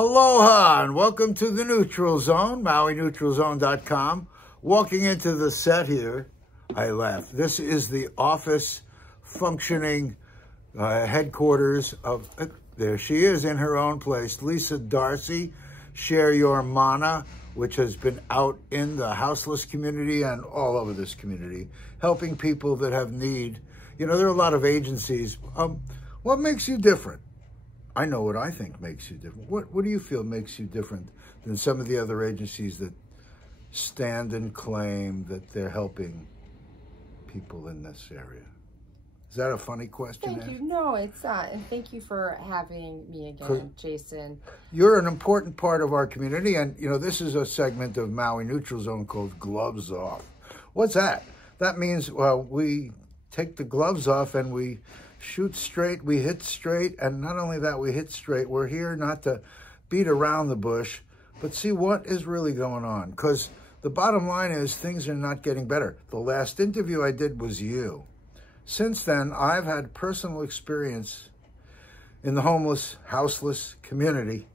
Aloha and welcome to the Neutral Zone, MauiNeutralZone.com. Walking into the set here, I laughed. This is the office functioning headquarters of, there she is in her own place, Lisa Darcy, Share Your Mana, which has been out in the houseless community and all over this community, helping people that have need. You know, there are a lot of agencies. What makes you different? I know what I think makes you different. What do you feel makes you different than some of the other agencies that stand and claim that they're helping people in this area? Is that a funny question? Thank you. No, it's not. And thank you for having me again, Jason. You're an important part of our community. And, you know, this is a segment of Maui Neutral Zone called Gloves Off. What's that? That means, well, we take the gloves off and we shoot straight, we hit straight, and not only that, we hit straight. We're here not to beat around the bush, but see what is really going on. Because the bottom line is things are not getting better. The last interview I did was you. Since then, I've had personal experience in the homeless, houseless community,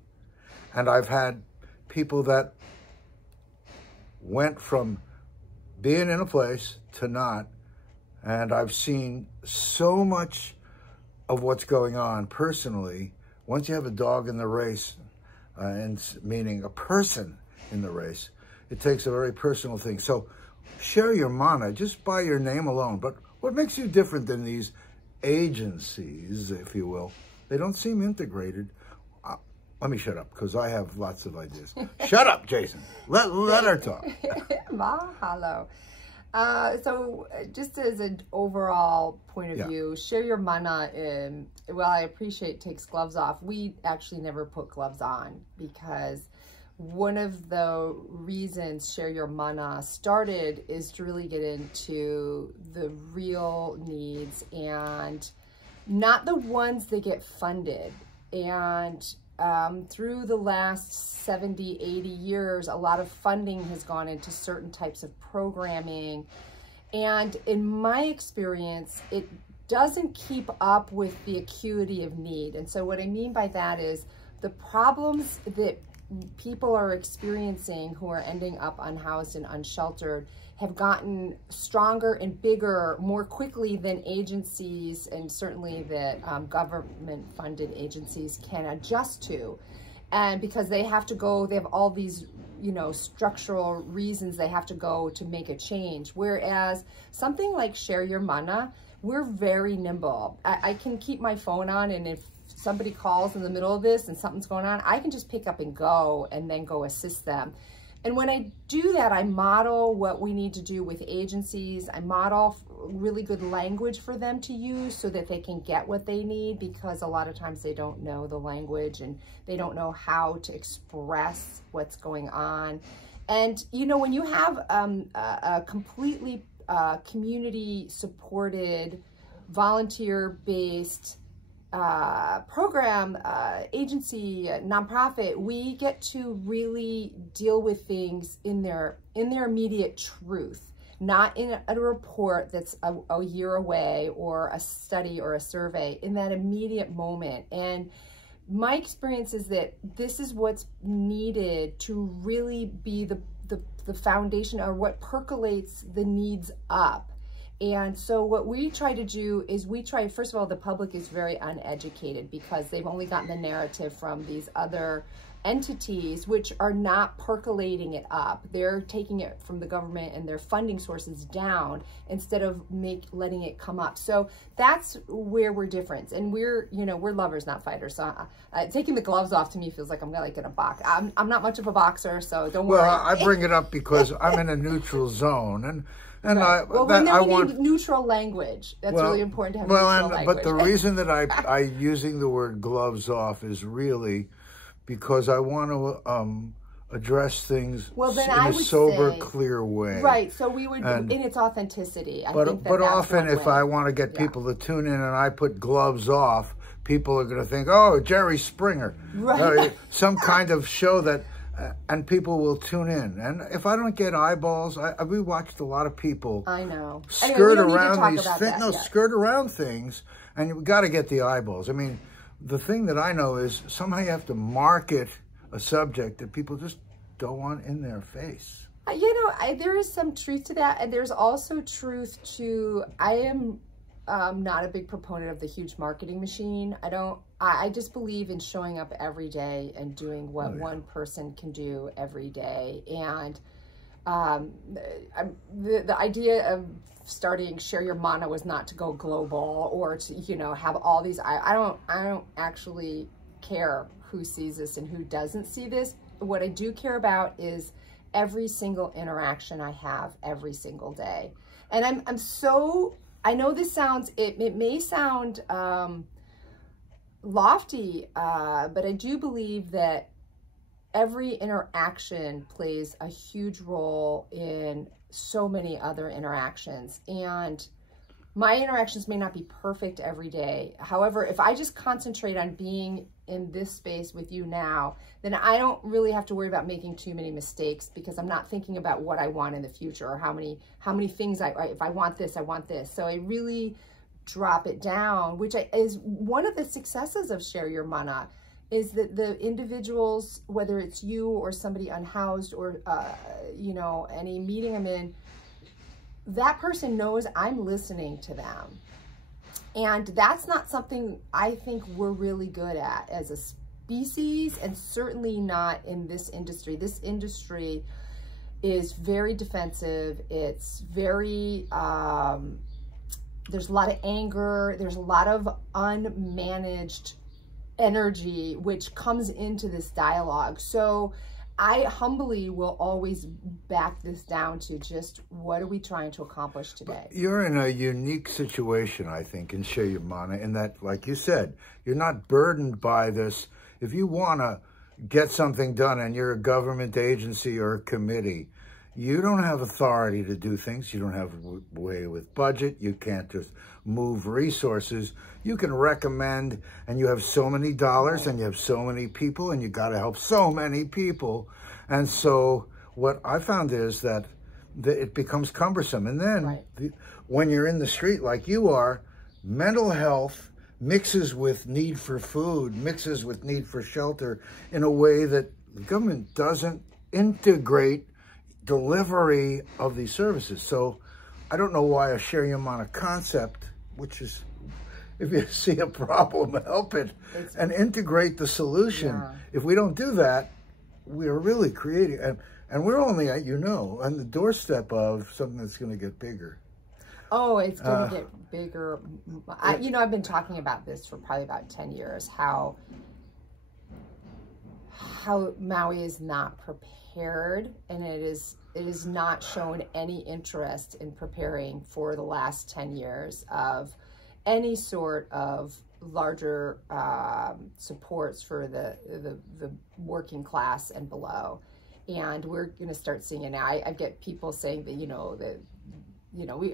and I've had people that went from being in a place to not, and I've seen so much of what's going on personally. Once you have a dog in the race, and meaning a person in the race, it takes a very personal thing. So share your mana just by your name alone. But what makes you different than these agencies, if you will? They don't seem integrated. Let me shut up, because I have lots of ideas. Shut up, Jason. Let her talk. Mahalo. So just as an overall point of view, Share Your Mana, well, I appreciate takes gloves off. We actually never put gloves on because one of the reasons Share Your Mana started is to really get into the real needs and not the ones that get funded. And through the last 70, 80 years, a lot of funding has gone into certain types of programming. And in my experience, it doesn't keep up with the acuity of need. And so what I mean by that is the problems that people are experiencing who are ending up unhoused and unsheltered have gotten stronger and bigger more quickly than agencies, and certainly that government-funded agencies can adjust to. And because they have to go, they have all these, you know, structural reasons they have to go to make a change. Whereas something like Share Your Mana, we're very nimble. I can keep my phone on, and if somebody calls in the middle of this and something's going on, I can just pick up and go and then go assist them. And when I do that, I model what we need to do with agencies. I model really good language for them to use so that they can get what they need, because a lot of times they don't know the language and they don't know how to express what's going on. And, you know, when you have a completely community-supported, volunteer-based program, agency, nonprofit, we get to really deal with things in their immediate truth, not in a report that's a year away or a study or a survey, in that immediate moment. And my experience is that this is what's needed to really be the foundation, or what percolates the needs up. And so what we try to do is first of all, the public is very uneducated because they've only gotten the narrative from these other entities, which are not percolating it up. They're taking it from the government and their funding sources down instead of letting it come up. So that's where we're different. And we're lovers, not fighters. So taking the gloves off to me feels like I'm like in a box. I'm not much of a boxer, so don't worry. Well, I bring it up because I'm in a neutral zone, and right. We need neutral language. That's really important to have neutral language. But the reason that I'm using the word gloves off is really because I want to address things in a sober, clear way. Right. So we would, in its authenticity. But often, if I want to get people to tune in and I put gloves off, people are going to think, oh, Jerry Springer, right? Some kind of show that. And people will tune in. And if I don't get eyeballs, we watched a lot of people skirt around these things. No, skirt around things, and you got to get the eyeballs. I mean, the thing that I know is somehow you have to market a subject that people just don't want in their face. You know, there is some truth to that, and there's also truth to, I am not a big proponent of the huge marketing machine. I just believe in showing up every day and doing what one person can do every day. And the idea of starting Share Your Mana was not to go global or to, you know, have all these, I don't actually care who sees this and who doesn't see this. What I do care about is every single interaction I have every single day. And I'm so, I know this sounds, it may sound lofty, but I do believe that every interaction plays a huge role in so many other interactions. And my interactions may not be perfect every day. However, if I just concentrate on being in this space with you now, then I don't really have to worry about making too many mistakes, because I'm not thinking about what I want in the future or how many things if I want this, I want this. So I really drop it down, which is one of the successes of Share Your Mana, is that the individuals, whether it's you or somebody unhoused or, you know, any meeting I'm in, that person knows I'm listening to them. And that's not something I think we're really good at as a species, and certainly not in this industry. This industry is very defensive. It's very, there's a lot of anger. There's a lot of unmanaged energy which comes into this dialogue. So I humbly will always back this down to just, what are we trying to accomplish today? You're in a unique situation, I think, in Share Your Mana, in that, like you said, you're not burdened by this. If you want to get something done and you're a government agency or a committee, you don't have authority to do things. You don't have a way with budget. You can't just move resources. You can recommend, and you have so many dollars and you have so many people and you got to help so many people. And so what I found is that it becomes cumbersome. And then when you're in the street like you are, mental health mixes with need for food, mixes with need for shelter in a way that the government doesn't integrate delivery of these services. So I don't know why a Share Your Mana concept, which is, if you see a problem, help it and integrate the solution. Yeah. If we don't do that, we are really creating, and we're only, you know, on the doorstep of something that's going to get bigger. Oh, it's going to get bigger. You know, I've been talking about this for probably about 10 years, how Maui is not prepared, and it is not shown any interest in preparing for the last 10 years of any sort of larger supports for the working class and below. And we're going to start seeing it now. I get people saying that,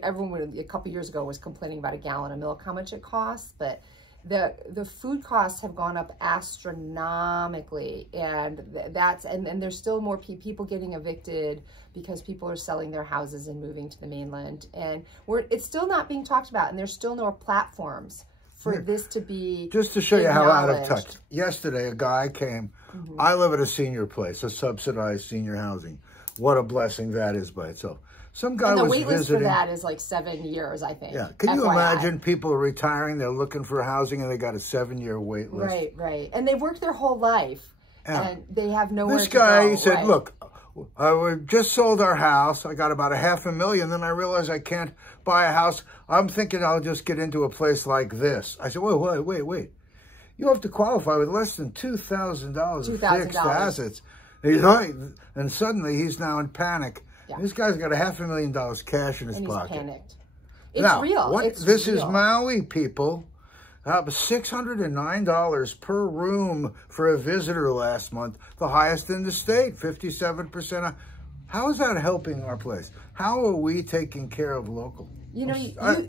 everyone a couple years ago was complaining about a gallon of milk, how much it costs, but the food costs have gone up astronomically, and and there's still more people getting evicted because people are selling their houses and moving to the mainland, and it's still not being talked about, and there's still no platforms for this to be just to show you how out of touch. Yesterday, a guy came. I live at a senior place, a subsidized senior housing. What a blessing that is by itself. Some guy was visiting. The wait list for that is like 7 years, I think. Yeah. Can you imagine people retiring, they're looking for housing, and they got a 7-year wait list? Right. And they've worked their whole life, and they have nowhere to go. This guy said, look, we just sold our house. I got about $500,000. Then I realized I can't buy a house. I'm thinking I'll just get into a place like this. I said, wait. You have to qualify with less than $2,000 of fixed assets. And suddenly he's now in panic. Yeah. This guy's got $500,000 cash in his pocket. He's panicked. It's real. This is Maui, people. $609 per room for a visitor last month, the highest in the state, 57%. How is that helping our place? How are we taking care of local? You know,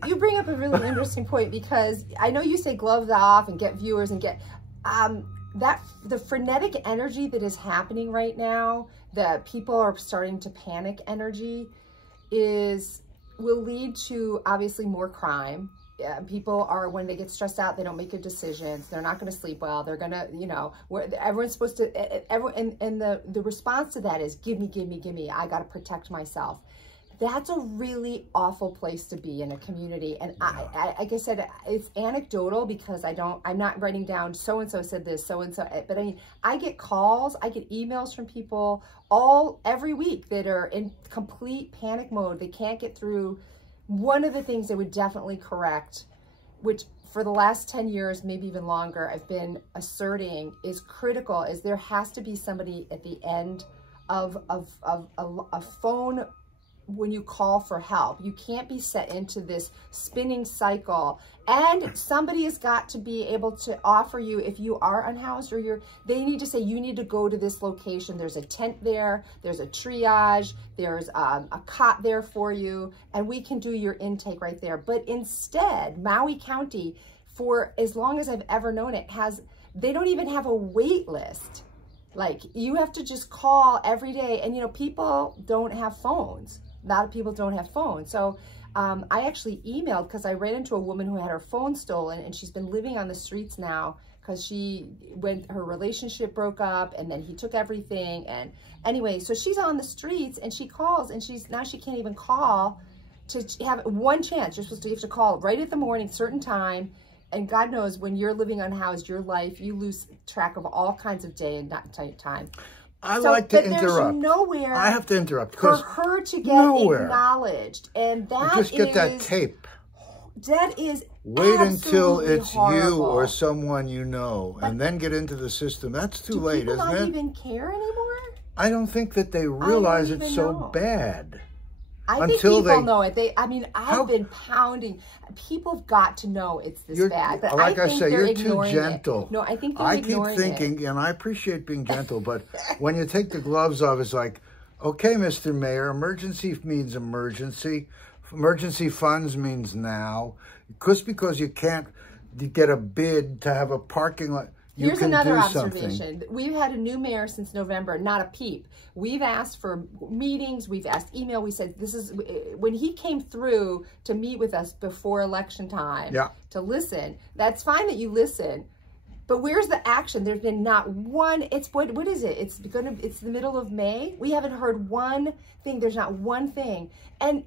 you bring up a really interesting point, because I know you say gloves off and get viewers and get the frenetic energy that is happening right now, that people are starting to panic energy, will lead to obviously more crime. people are, when they get stressed out, they don't make good decisions. They're not going to sleep well. They're going to, you know, everyone's supposed to, and the response to that is, give me, give me, give me. I got to protect myself. That's a really awful place to be in a community. And I like I said, it's anecdotal because I'm not writing down so-and-so said this, so-and-so, but I mean, I get calls, I get emails from people every week that are in complete panic mode. They can't get through. One of the things I would definitely correct, which for the last 10 years, maybe even longer, I've been asserting is critical, is there has to be somebody at the end of a phone when you call for help. You can't be set into this spinning cycle, and somebody has got to be able to offer you, if you are unhoused or they need to say, you need to go to this location. There's a tent there, there's a triage, there's a cot there for you, and we can do your intake right there. But instead, Maui County, for as long as I've ever known it, they don't even have a wait list. Like, you have to just call every day, and you know, people don't have phones. A lot of people don't have phones. So I actually emailed, because I ran into a woman who had her phone stolen, and she's been living on the streets now because her relationship broke up, and then he took everything. And anyway, so she's on the streets, and she calls, and now she can't even call to have one chance. You have to call right at the morning, certain time. And God knows, when you're living unhoused, your life, you lose track of all kinds of day and night time. I like to interrupt. There's nowhere I have to interrupt for her to get acknowledged, and that just get that tape. That is wait until it's horrible. You or someone you know, and then get into the system. That's too late, isn't it? Do people not even care anymore? I don't think that they realize it's so bad. I think people know it. I've been pounding. People have got to know it's this bad. But like I say, you're too gentle. No, I think they're ignoring it. I keep thinking, and I appreciate being gentle, but when you take the gloves off, it's like, okay, Mr. Mayor, emergency means emergency. Emergency funds means now. Just because you can't get a bid to have a parking lot, Here's another observation. We've had a new mayor since November, not a peep. We've asked for meetings, we've asked email, we said when he came through to meet with us before election time to listen, that's fine that you listen, but where's the action? There's been not one. What is it? It's the middle of May. We haven't heard one thing. There's not one thing. And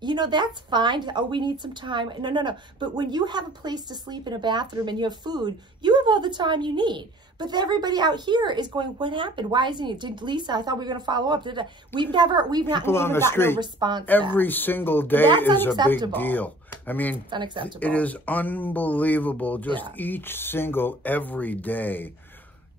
you know, that's fine. Oh, we need some time. No. But when you have a place to sleep in a bathroom and you have food, you have all the time you need. But everybody out here is going, what happened? Why isn't it? Did Lisa, I thought we were going to follow up. We've not even gotten a response. Every single day is a big deal. I mean, it's unacceptable. It is unbelievable. Just each single, every day,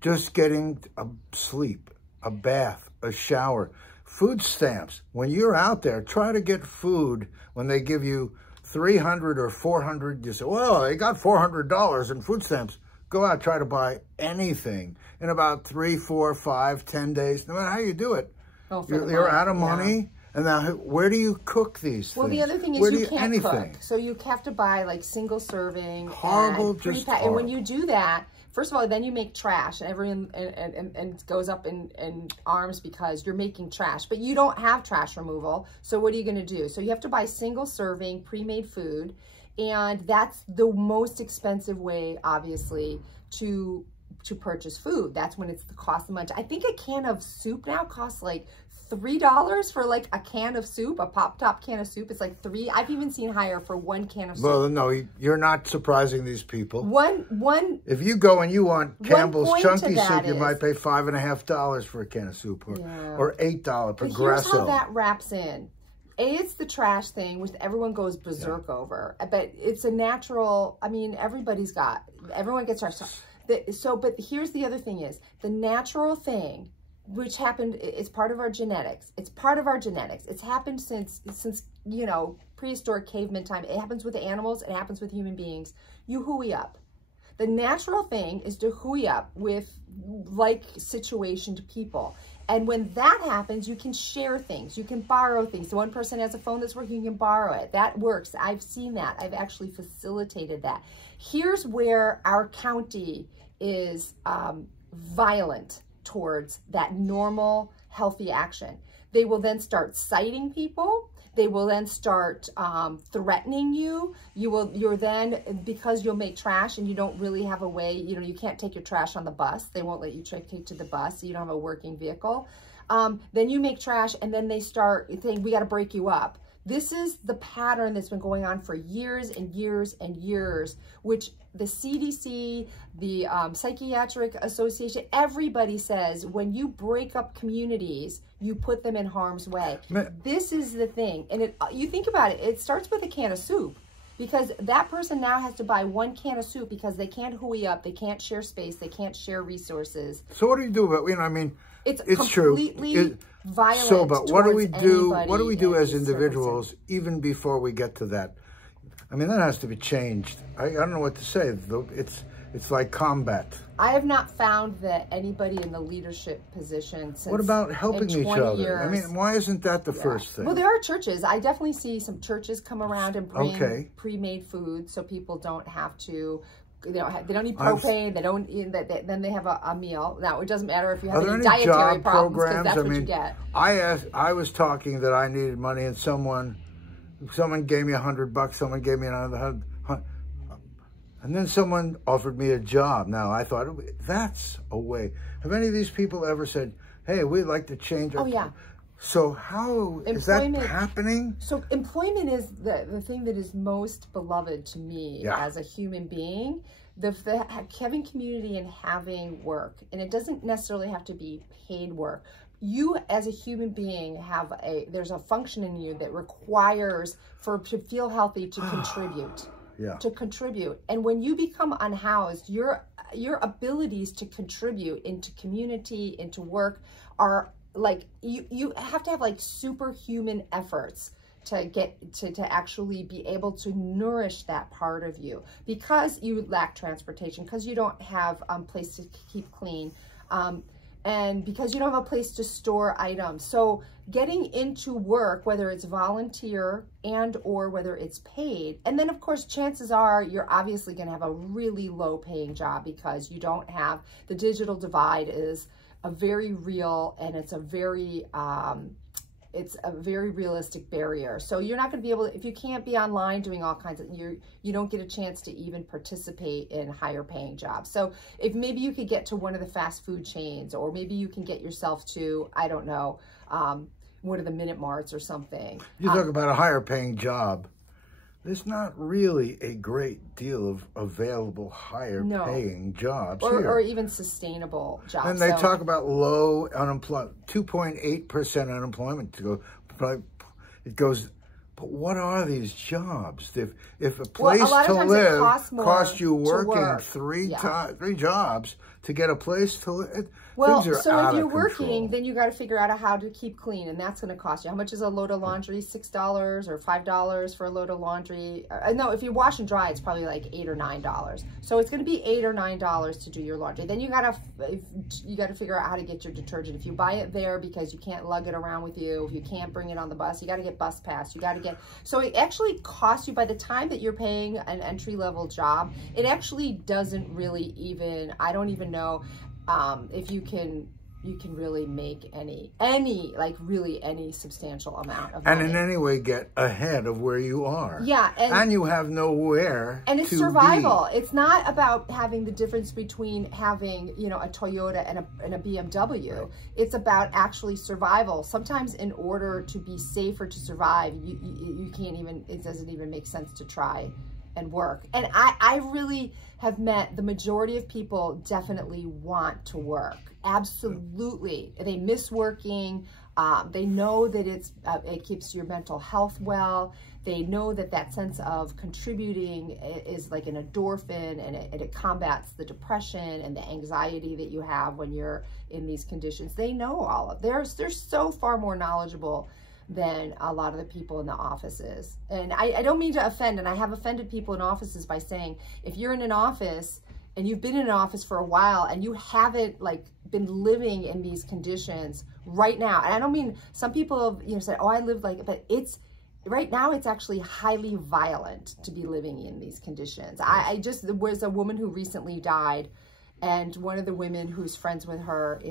just getting a sleep, a bath, a shower, food stamps. When you're out there, try to get food when they give you $300 or $400. You say, well, they got $400 in food stamps. Go out, try to buy anything in about 3, 4, 5, 10 days. No matter how you do it, you're out of money. And now, where do you cook these things? Well, the other thing is you can't cook. So you have to buy like single serving. Horrible, just horrible. And when you do that, first of all, then you make trash, and everyone and goes up in arms because you're making trash. But you don't have trash removal. So what are you going to do? So you have to buy single serving pre-made food. And that's the most expensive way, obviously, to purchase food. That's when it's the cost of lunch. I think a can of soup now costs like $3 for like a can of soup, a pop-top can of soup. It's like $3. I've even seen higher for one can of soup. Well, no, you're not surprising these people. If you go and you want Campbell's Chunky Soup, you might pay $5.50 for a can of soup, or $8 Progresso. But here's how that wraps in. It's the trash thing, which everyone goes berserk over. But it's a natural, I mean, everyone gets trash. But here's the other thing is, the natural thing, which happened, it's part of our genetics. It's part of our genetics. It's happened since you know, prehistoric caveman time. It happens with animals. It happens with human beings. You hooey up. The natural thing is to hooey up with like situationed people. And when that happens, you can share things. You can borrow things. So one person has a phone that's working, you can borrow it. That works. I've seen that. I've actually facilitated that. Here's where our county is violent towards that normal, healthy action. They will then start citing people. They will then start threatening you. You're then, because you'll make trash and you don't really have a way, you know, you can't take your trash on the bus. They won't let you take to the bus. So you don't have a working vehicle. Then you make trash and then they start saying, we got to break you up. This is the pattern that's been going on for years and years and years, which the CDC, the Psychiatric Association, everybody says when you break up communities, you put them in harm's way. This is the thing. And you think about it, it starts with a can of soup. Because that person now has to buy one can of soup because they can't hooey up, they can't share space, they can't share resources. So what do you do about, you know, I mean, it's completely true. Violent. So, but what do we do? What do we do as individuals, even before we get to that? I mean, that has to be changed. I don't know what to say. It's like combat. I have not found that anybody in the leadership position since. What about helping each other? Years, I mean, why isn't that the first thing? Well, there are churches. I definitely see some churches come around and bring pre-made food so people don't have to. They don't need propane. They don't. Then they have a meal. Now it doesn't matter if you have any dietary problems because that's what you get. I was talking that I needed money, and someone gave me $100. Someone gave me another 100, and then someone offered me a job. Now I thought that's a way. Have any of these people ever said, "Hey, we'd like to change our"? Oh yeah. So how is that happening? So employment is the thing that is most beloved to me as a human being. The having community and having work, and it doesn't necessarily have to be paid work. You as a human being there's a function in you that requires to feel healthy to contribute. To contribute. And when you become unhoused, your abilities to contribute into community, into work are like you have to have like superhuman efforts to get to actually be able to nourish that part of you, because you lack transportation, because you don't have a place to keep clean, and because you don't have a place to store items. So getting into work, whether it's volunteer and or whether it's paid, and then of course chances are you're obviously going to have a really low paying job because you don't have, the digital divide is a very real, and it's a very realistic barrier. So you're not going to be able to, if you can't be online doing all kinds of, you don't get a chance to even participate in higher paying jobs. So if maybe you could get to one of the fast food chains, or maybe you can get yourself to, I don't know, one of the Minute Marts or something. You talk about a higher paying job. There's not really a great deal of available higher paying jobs here. Or even sustainable jobs. And they talk about low unemployment, 2.8% unemployment. It goes, but what are these jobs? If a place to live costs you working three jobs to get a place to live, well, so if you're working, then you got to figure out how to keep clean, and that's going to cost you. How much is a load of laundry? $6 or $5 for a load of laundry? No, if you wash and dry, it's probably like $8 or $9. So it's going to be $8 or $9 to do your laundry. Then you got to figure out how to get your detergent. If you buy it there because you can't lug it around with you, if you can't bring it on the bus, you got to get bus pass. You got to get. So it actually costs you, by the time that you're paying an entry-level job, it actually doesn't really even. I don't even know. If you can really make any substantial amount of money. And in any way get ahead of where you are. Yeah. And you have nowhere and it's survival. It's not about having the difference between having, you know, a Toyota and a BMW. Right. It's about actually survival. Sometimes in order to be safe or to survive, you can't even, it doesn't even make sense to try and work. And I really have met the majority of people definitely want to work. Absolutely. They miss working. They know that it keeps your mental health well. They know that sense of contributing is like an endorphin, and it combats the depression and the anxiety that you have when you're in these conditions. They know all of they're so far more knowledgeable than a lot of the people in the offices. And I don't mean to offend, and I have offended people in offices by saying, if you're in an office and you've been in an office for a while and you haven't like been living in these conditions right now, and I don't mean, some people have, you know, said, oh, I live like, but it's, right now it's actually highly violent to be living in these conditions. There was a woman who recently died, and one of the women who's friends with her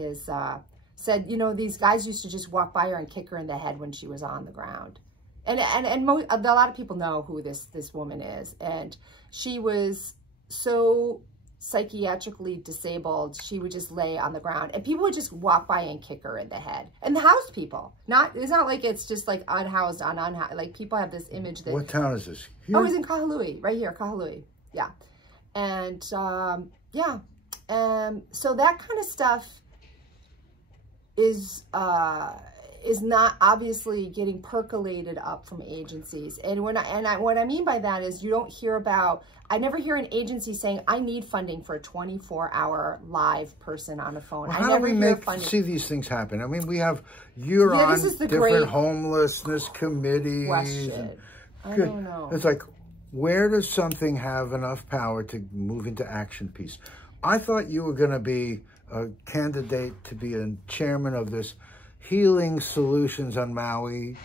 said, you know, these guys used to just walk by her and kick her in the head when she was on the ground. And a lot of people know who this woman is. And she was so psychiatrically disabled, she would just lay on the ground and people would just walk by and kick her in the head. And the house people, it's not like it's just like unhoused on unhoused, like people have this image that. What town is this? Here? Oh, it was in Kahului, right here, Kahului. Yeah. And yeah. So that kind of stuff is not obviously getting percolated up from agencies. And what I mean by that is you don't hear about, I never hear an agency saying, I need funding for a 24-hour live person on a phone. Well, how do we see these things happen? I mean, we have on different homelessness committees. Question. I don't know. It's like, where does something have enough power to move into action piece? I thought you were going to be a candidate to be a chairman of this Healing Solutions on Maui.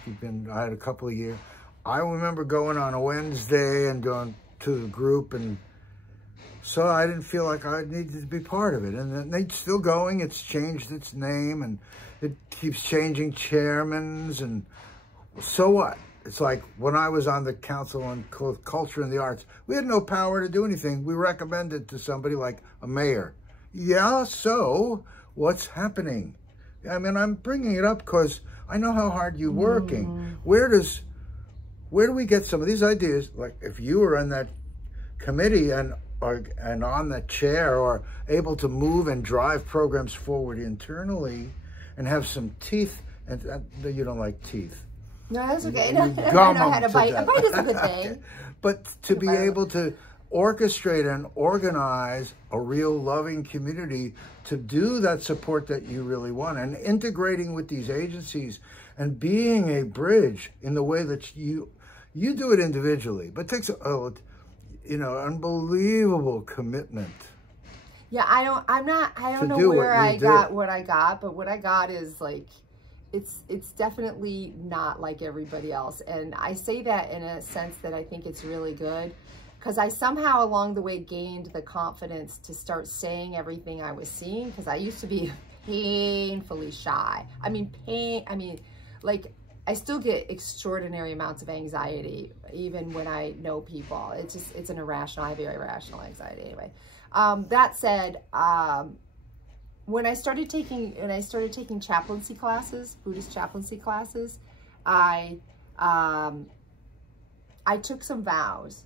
I had a couple of years. I remember going on a Wednesday and going to the group, and so I didn't feel like I needed to be part of it. And then it's still going. It's changed its name, and it keeps changing chairmans, and so what? It's like when I was on the Council on Culture and the Arts, we had no power to do anything. We recommended to somebody like a mayor. Yeah, so what's happening? I mean, I'm bringing it up because I know how hard you're working. Where do we get some of these ideas? Like if you were on that committee and on that chair, or able to move and drive programs forward internally and have some teeth, and you don't like teeth. No, that's okay. I know how to bite. A bite is a good thing. But to be able to orchestrate and organize a real loving community to do that support that you really want, and integrating with these agencies and being a bridge in the way that you do it individually, but it takes unbelievable commitment. Yeah, I don't know where I got what I got, but what I got is like, it's definitely not like everybody else. And I say that in a sense that I think it's really good, because I somehow along the way gained the confidence to start saying everything I was seeing, because I used to be painfully shy. Like I still get extraordinary amounts of anxiety even when I know people. It's an irrational, I have very irrational anxiety anyway. That said, when I started taking chaplaincy classes, Buddhist chaplaincy classes, I took some vows.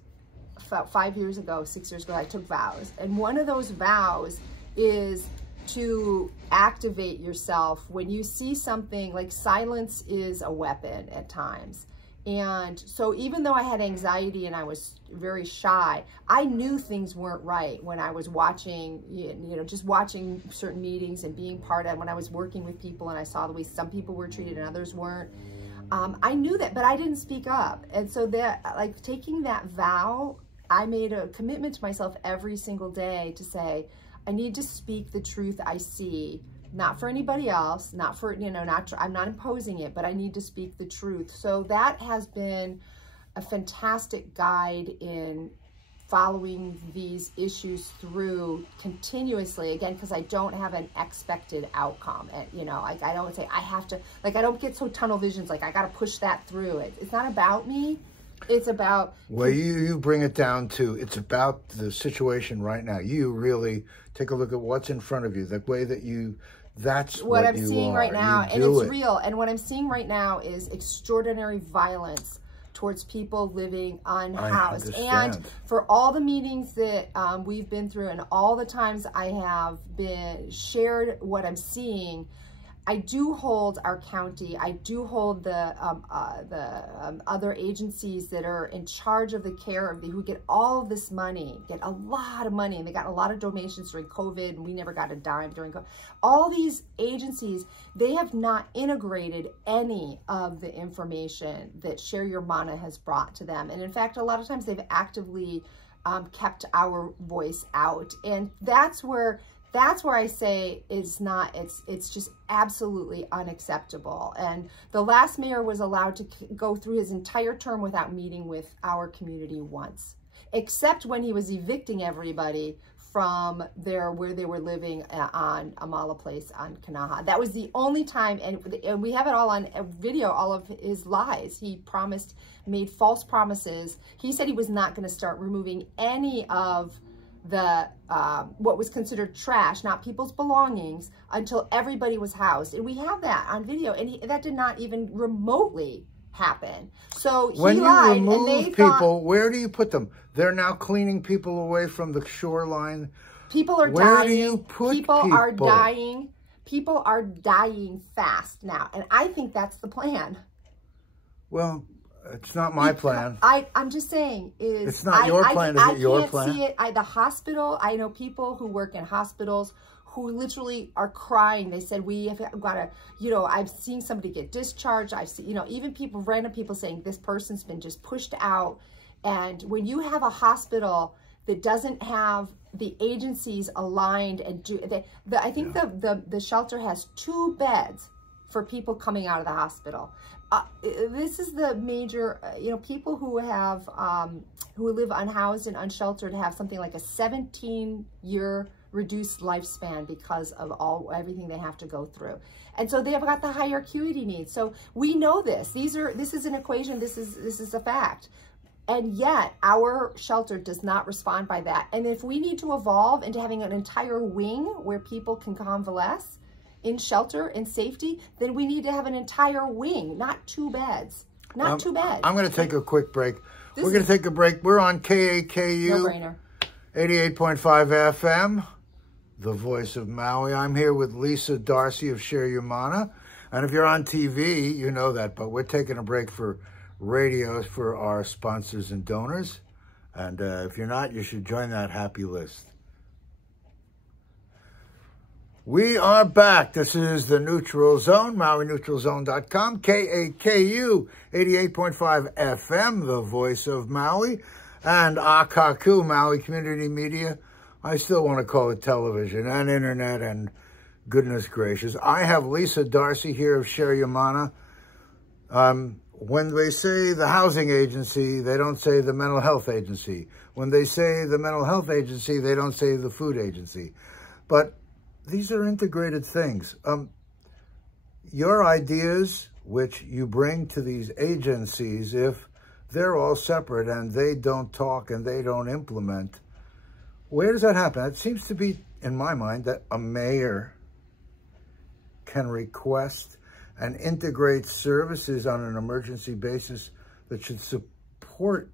About 6 years ago, I took vows. And one of those vows is to activate yourself when you see something. Like silence is a weapon at times. And so even though I had anxiety and I was very shy, I knew things weren't right when I was watching, just watching certain meetings and being part of, when I was working with people and I saw the way some people were treated and others weren't. I knew that, but I didn't speak up. And so that, like taking that vow, I made a commitment to myself every single day to say, I need to speak the truth I see, not for anybody else, not for, I'm not imposing it, but I need to speak the truth. So that has been a fantastic guide in following these issues through continuously, again, because I don't have an expected outcome. And, like I don't say I have to, like I don't get so tunnel visions, like I got to push that through. It's not about me. It's about... Well, you bring it down to, it's about the situation right now. You really take a look at what's in front of you, the way that that's what I'm seeing right now, and it's real. And what I'm seeing right now is extraordinary violence towards people living unhoused. And for all the meetings that we've been through and all the times I have been shared what I'm seeing, I do hold our county, I do hold the other agencies that are in charge of the care of who get all of this money, get a lot of money, and they got a lot of donations during COVID, and we never got a dime during COVID. All these agencies, they have not integrated any of the information that Share Your Mana has brought to them. And in fact, a lot of times they've actively kept our voice out. And that's where I say it's just absolutely unacceptable. And the last mayor was allowed to go through his entire term without meeting with our community once, except when he was evicting everybody from where they were living on Amala Place on Kanaha. That was the only time, and we have it all on video, all of his lies. He made false promises. He said he was not going to start removing any of the what was considered trash, not people's belongings, until everybody was housed. And we have that on video, and that did not even remotely happen. So he when lied, you remove and they people, thought, where do you put them? They're now cleaning people away from the shoreline. people are Where dying. do you put people people? are dying. People are dying fast now, and I think that's the plan. Well, it's not my plan. I'm just saying, It's not your plan. Is it your plan? I can't see it. The hospital, I know people who work in hospitals who literally are crying. They said, we have got to, you know, I've seen somebody get discharged. I've seen, you know, even people, random people saying this person's been just pushed out. And when you have a hospital that doesn't have the agencies aligned and I think the shelter has 2 beds for people coming out of the hospital. This is the major, you know, people who have, who live unhoused and unsheltered have something like a 17-year reduced lifespan because of everything they have to go through. And so they've got the higher acuity needs. So we know this. This is an equation. This is a fact. And yet our shelter does not respond by that. And if we need to evolve into having an entire wing where people can convalesce in shelter and safety, then we need to have an entire wing, not 2 beds. Not 2 beds. I'm going to take a quick break. We're going to take a break. We're on KAKU. No-brainer. 88.5 FM, the voice of Maui. I'm here with Lisa Darcy of Share Your Mana. And if you're on TV, you know that, but we're taking a break for radio for our sponsors and donors. And if you're not, you should join that happy list. We are back. This is the Neutral Zone, MauiNeutralZone.com, KAKU 88.5 FM, the voice of Maui, and Akaku, Maui Community Media. I still want to call it television and internet, and goodness gracious. I have Lisa Darcy here of Share Your Mana. When they say the housing agency, they don't say the mental health agency. When they say the mental health agency, they don't say the food agency. But these are integrated things. Your ideas, which you bring to these agencies, if they're all separate and they don't talk and they don't implement, where does that happen? It seems to be, in my mind, that a mayor can request and integrate services on an emergency basis that should support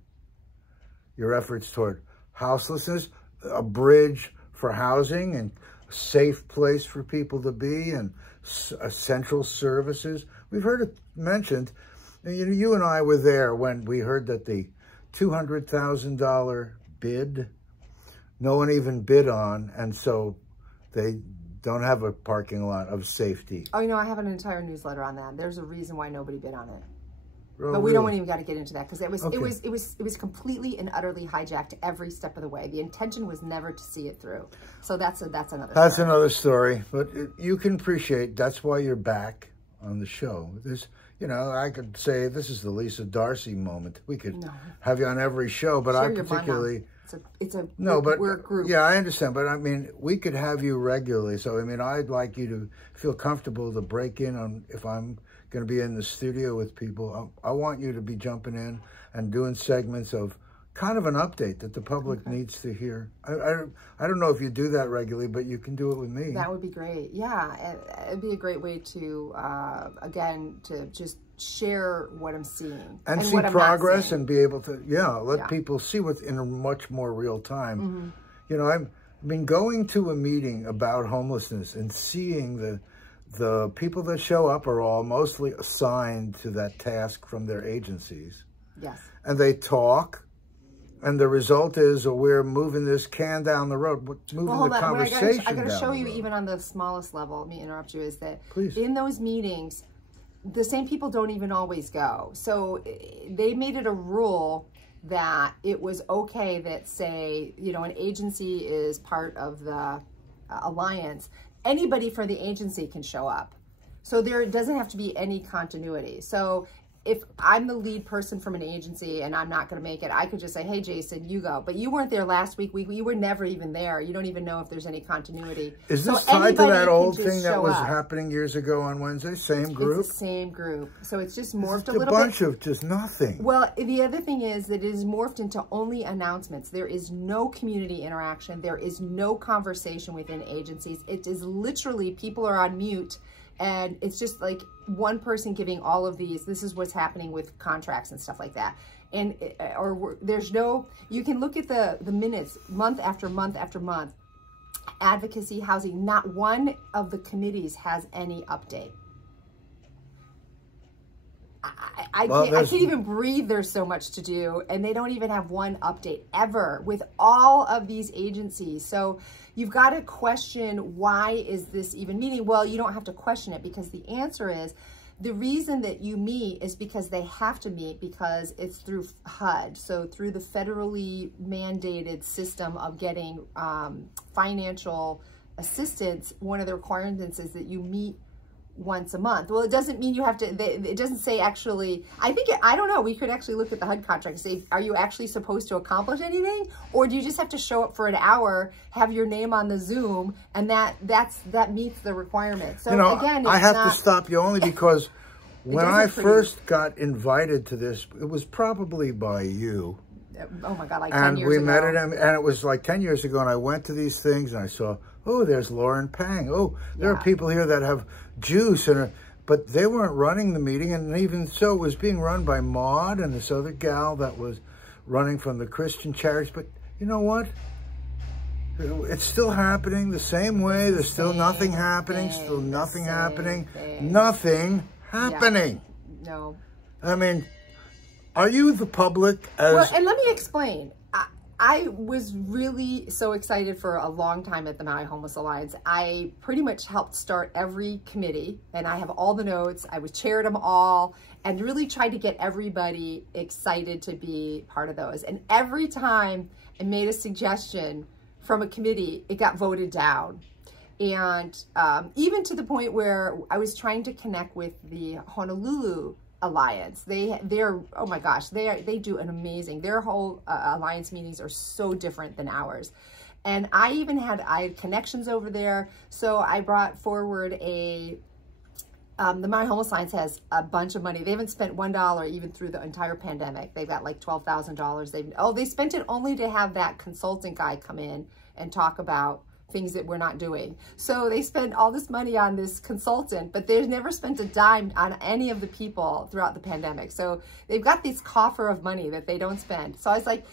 your efforts toward houselessness, a bridge for housing and a safe place for people to be, and essential services. We've heard it mentioned, you and I were there when we heard that the $200,000 bid, no one even bid on, and so they don't have a parking lot of safety. Oh, you know, I have an entire newsletter on that. There's a reason why nobody bid on it. Oh, but we really? don't even got to get into that because it was completely and utterly hijacked every step of the way. The intention was never to see it through. So that's another story. That's another story. But you can appreciate that's why you're back on the show. There's, you know, I could say this is the Lisa Darcy moment. We could have you on every show, but I particularly. We're a group. Yeah, I understand. But I mean, we could have you regularly. So, I mean, I'd like you to feel comfortable to break in on if I'm going to be in the studio with people. I want you to be jumping in and doing segments of kind of an update that the public needs to hear. I don't know if you do that regularly, but you can do it with me. That would be great. Yeah, it'd be a great way to, again, to just share what I'm seeing. And see progress and be able to, let people see what's in a much more real time. You know, I've been going to a meeting about homelessness and seeing the people that show up are all mostly assigned to that task from their agencies. Yes. And they talk, and the result is we're moving this can down the road, moving the conversation I got to show you even on the smallest level, let me interrupt you, is that in those meetings, the same people don't even always go. So they made it a rule that it was okay that, say, you know, an agency is part of the alliance. Anybody for the agency can show up. So there doesn't have to be any continuity. So if I'm the lead person from an agency and I'm not going to make it, I could just say, hey, Jason, you go. But you weren't there last week. You were never even there. You don't even know if there's any continuity. Is this tied to that old thing that was happening years ago on Wednesday? Same group? It's the same group. So it's just morphed a little bit. A bunch of just nothing. Well, the other thing is that it is morphed into only announcements. There is no community interaction. There is no conversation within agencies. It is literally people are on mute. And it's just like one person giving all of these, this is what's happening with contracts and stuff like that. And, there's no, you can look at the minutes month after month after month. Advocacy, housing, not one of the committees has any update. I can't even breathe. There's so much to do, and they don't even have one update ever with all of these agencies. So you've got to question, why is this even meeting? Well, you don't have to question it, because the answer is the reason that you meet is because they have to meet, because it's through HUD. So through the federally mandated system of getting financial assistance, one of the requirements is that you meet once a month. Well, it doesn't mean you have to, it doesn't say actually, I don't know, we could actually look at the HUD contract and say, are you actually supposed to accomplish anything? Or do you just have to show up for an hour, have your name on the Zoom, and that meets the requirement? So again, I have to stop you only because when I first got invited to this, it was probably by you. Oh my God, like 10 years ago. And we met at him, and it was like 10 years ago, and I went to these things, and I saw, oh, there's Lauren Pang. Oh, there are people here that have juice, but they weren't running the meeting, and even so, it was being run by Maud and this other gal that was running from the Christian charities. But you know what? It's still happening the same way. There's still nothing happening. Still nothing happening. Nothing happening. Yeah. No. I mean, are you the public as... Well, and let me explain. I was really so excited for a long time at the Maui Homeless Alliance. I pretty much helped start every committee, and I have all the notes. I was chaired them all and really tried to get everybody excited to be part of those. And every time I made a suggestion from a committee, it got voted down. And even to the point where I was trying to connect with the Honolulu Alliance. They're oh my gosh, they do an amazing, their whole alliance meetings are so different than ours. And I had connections over there, so I brought forward the Maui Homeless Alliance has a bunch of money. They haven't spent $1 even through the entire pandemic. They've got like $12,000. They spent it only to have that consultant guy come in and talk about things that we're not doing. So they spend all this money on this consultant, but they've never spent a dime on any of the people throughout the pandemic. So they've got this coffer of money that they don't spend. So I was like,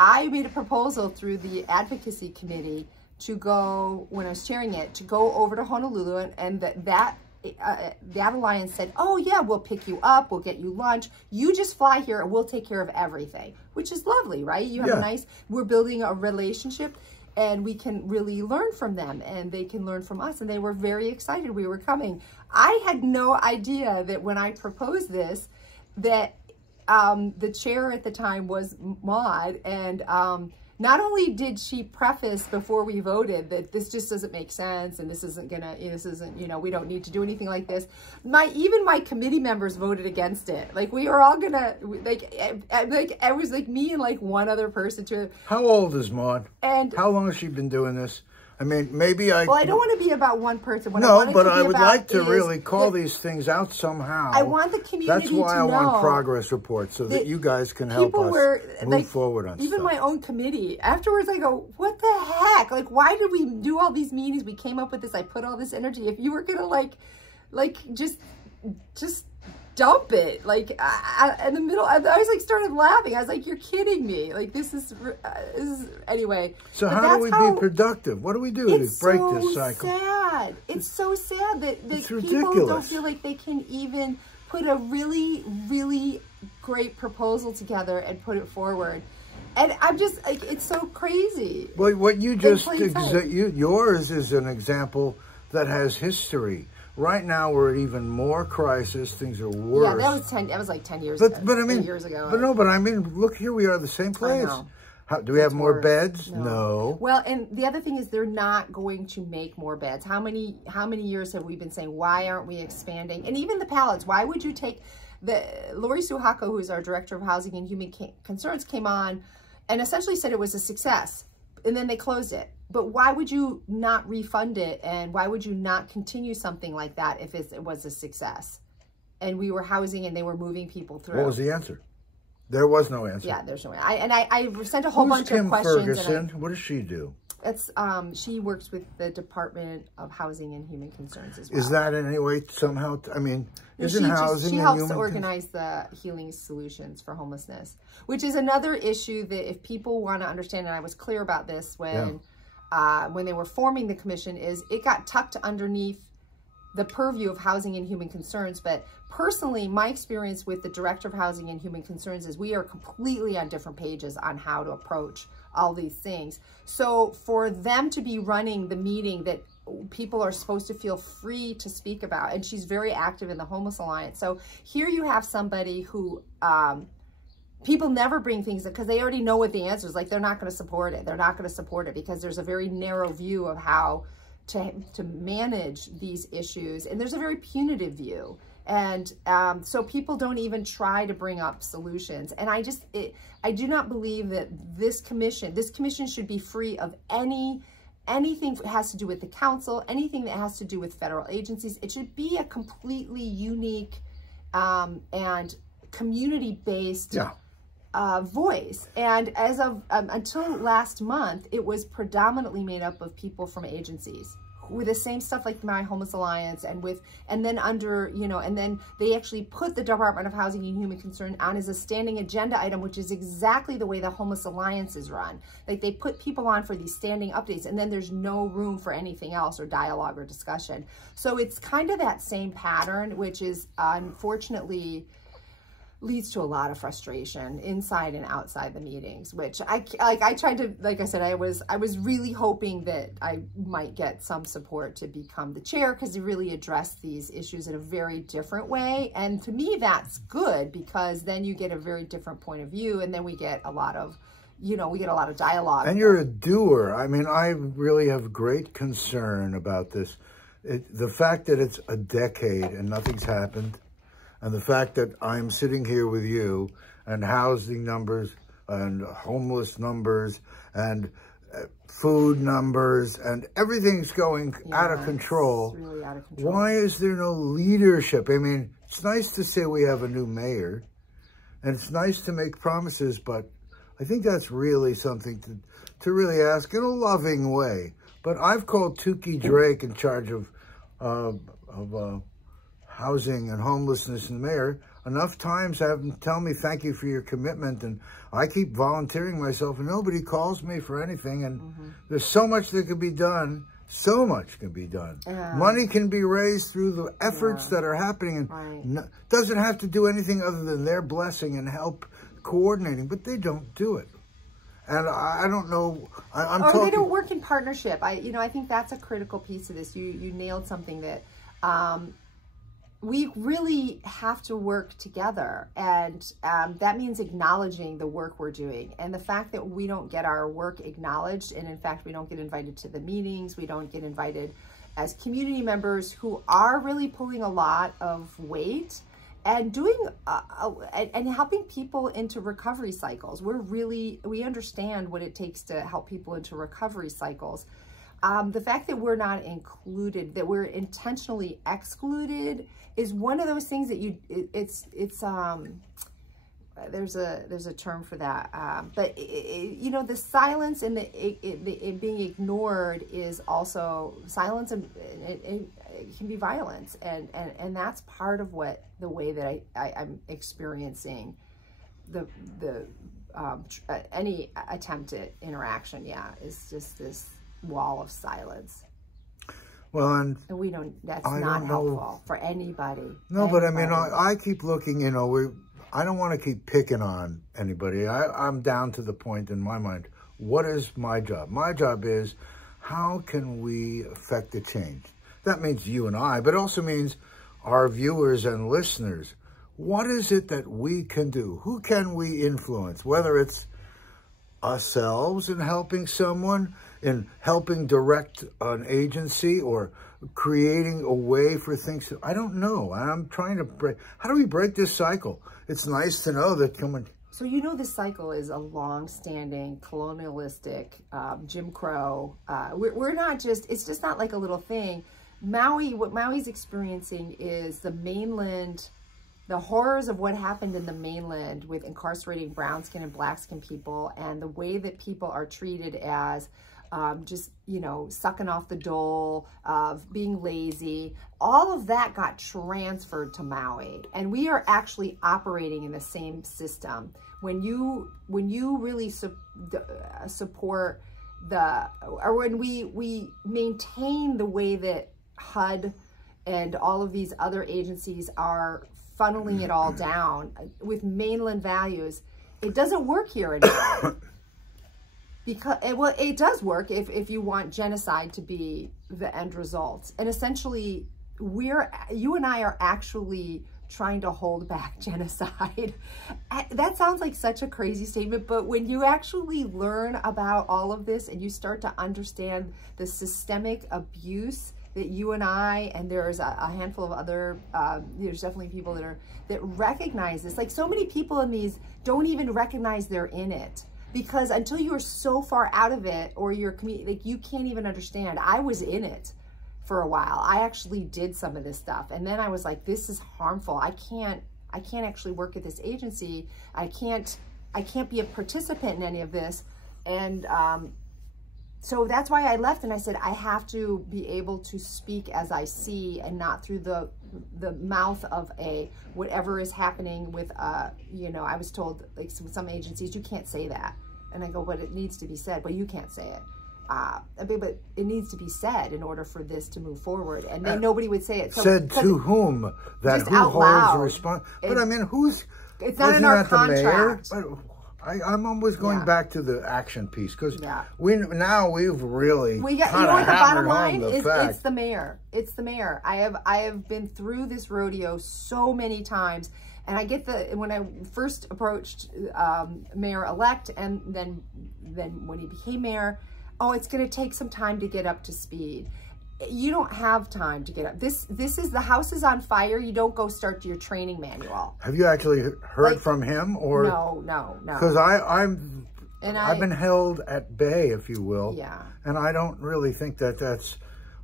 I made a proposal through the advocacy committee to go, when I was chairing it, to go over to Honolulu, and that alliance said, oh yeah, we'll pick you up, we'll get you lunch, you just fly here and we'll take care of everything, which is lovely, right? You have we're building a relationship, and we can really learn from them, and they can learn from us. And they were very excited we were coming. I had no idea that when I proposed this, that the chair at the time was Maud, and not only did she preface before we voted that this just doesn't make sense, and this isn't, we don't need to do anything like this. Even my committee members voted against it. Like, we were all gonna, it was like me and like one other person to. How old is Maud? And how long has she been doing this? I mean, maybe well, I don't want to be about one person. No, but I would like to really call these things out somehow. I want the community to know. That's why I want progress reports, so that you guys can help us move forward on stuff. Even my own committee. Afterwards, I go, what the heck? Like, why did we do all these meetings? We came up with this. I put all this energy. If you were going to, just dump it, like, in the middle, I was like, started laughing. I was like, you're kidding me. Like, this is anyway. So how do we be productive? What do we do to break this cycle? Sad. It's so sad that people ridiculous. Don't feel like they can even put a really, really great proposal together and put it forward. And I'm just like, it's so crazy. Well, what you just, yours is an example that has history. Right now, we're at even more crisis. Things are worse. Yeah, that was like 10 years ago. But I mean, years ago. But I mean, look, here we are, the same place. Do we have more beds? No. Well, and the other thing is they're not going to make more beds. How many years have we been saying, why aren't we expanding? And even the pallets, why would you take Lori Suhako, who's our Director of Housing and Human Concerns, came on and essentially said it was a success. And then they closed it. But why would you not refund it? And why would you not continue something like that if it was a success? And we were housing and they were moving people through. What was the answer? There was no answer. Yeah, there's no answer. I sent a whole bunch of questions. Ferguson? What does she do? It's she works with the Department of Housing and Human Concerns as well. Is that in any way somehow? I mean, isn't housing? She helps organize the healing solutions for homelessness, which is another issue that if people want to understand, and I was clear about this when they were forming the commission, is it got tucked underneath the purview of Housing and Human Concerns. But personally, my experience with the Director of Housing and Human Concerns is we are completely on different pages on how to approach all these things. So for them to be running the meeting that people are supposed to feel free to speak about, and she's very active in the Homeless Alliance. So here you have somebody who, people never bring things up because they already know what the answer is. Like, they're not going to support it. They're not going to support it because there's a very narrow view of how to manage these issues. And there's a very punitive view. And so people don't even try to bring up solutions. And I do not believe that this commission should be free of anything that has to do with the council, anything that has to do with federal agencies. It should be a completely unique and community-based voice. And as of until last month, it was predominantly made up of people from agencies with the same stuff like the Maui Homeless Alliance, and then they actually put the Department of Housing and Human Concern on as a standing agenda item, which is exactly the way the Homeless Alliance is run. Like, they put people on for these standing updates, and then there's no room for anything else or dialogue or discussion. So it's kind of that same pattern, which is unfortunately leads to a lot of frustration inside and outside the meetings, which I tried to, like I said, I was really hoping that I might get some support to become the chair, because they really address these issues in a very different way. And to me, that's good, because then you get a very different point of view, and then we get a lot of, dialogue. And you're a doer. I mean, I really have great concern about this. The fact that it's a decade and nothing's happened, and the fact that I'm sitting here with you, and housing numbers and homeless numbers and food numbers and everything's going out of control. It's really out of control. Why is there no leadership? I mean, it's nice to say we have a new mayor, and it's nice to make promises, but I think that's really something to really ask in a loving way. But I've called Tukey Drake, in charge of housing and homelessness, and the mayor, enough times, have them tell me thank you for your commitment, and I keep volunteering myself, and nobody calls me for anything. And there's so much that could be done. So much can be done. Money can be raised through the efforts that are happening, and doesn't have to do anything other than their blessing and help coordinating, but they don't do it. And I don't know. They don't work in partnership. I think that's a critical piece of this. You nailed something that. We really have to work together, and that means acknowledging the work we're doing. And the fact that we don't get our work acknowledged, and in fact, we don't get invited to the meetings, we don't get invited as community members who are really pulling a lot of weight and doing and helping people into recovery cycles. We understand what it takes to help people into recovery cycles. The fact that we're not included, that we're intentionally excluded, is one of those things that there's a term for that. But the silence and it being ignored is also silence, and it can be violence, and that's part of the way that I'm experiencing any attempt at interaction. Is just this wall of silence. Well, and that's not helpful for anybody. No, but I mean, I keep looking, I don't want to keep picking on anybody. I'm down to the point in my mind, what is my job? My job is, how can we affect the change? That means you and I, but it also means our viewers and listeners. What is it that we can do? Who can we influence? Whether it's ourselves in helping someone, in helping direct an agency, or creating a way for things to, I don't know. I'm trying to break, how do we break this cycle? It's nice to know that So you know this cycle is a long-standing, colonialistic, Jim Crow. We're not just, it's just not like a little thing. What Maui's experiencing is the mainland, the horrors of what happened in the mainland with incarcerating brown skin and black skin people, and the way that people are treated as just, you know, sucking off the dole, of being lazy. All of that got transferred to Maui, and we are actually operating in the same system. When you really support or when we maintain the way that HUD and all of these other agencies are funneling it all down with mainland values, it doesn't work here anymore. Because, well, it does work if you want genocide to be the end result. And essentially, you and I are actually trying to hold back genocide. That sounds like such a crazy statement, but when you actually learn about all of this and you start to understand the systemic abuse that you and I, and there's a handful of other, there's definitely people that recognize this. Like, so many people in these don't even recognize they're in it. Because until you are so far out of it, or your community, like, you can't even understand. I was in it for a while. I actually did some of this stuff, and then I was like, this is harmful. I can't actually work at this agency. I can't be a participant in any of this. And so that's why I left, and I said, I have to be able to speak as I see, and not through the mouth of whatever is happening with, you know, I was told, like, some agencies, you can't say that. And I go, but it needs to be said. Well, you can't say it. But it needs to be said in order for this to move forward. And then nobody would say it. So, said to whom? That who holds the response? But I mean, it's not in our contract. I'm always going back to the action piece, because we've really you know what the bottom line is? It's the mayor. It's the mayor. I have been through this rodeo so many times, and I get when I first approached mayor-elect, and then when he became mayor, oh, it's going to take some time to get up to speed. You don't have time to get up. This is, the house is on fire. You don't go start your training manual. Have you actually heard from him, or no? Because I've been held at bay, if you will. Yeah. And I don't really think that's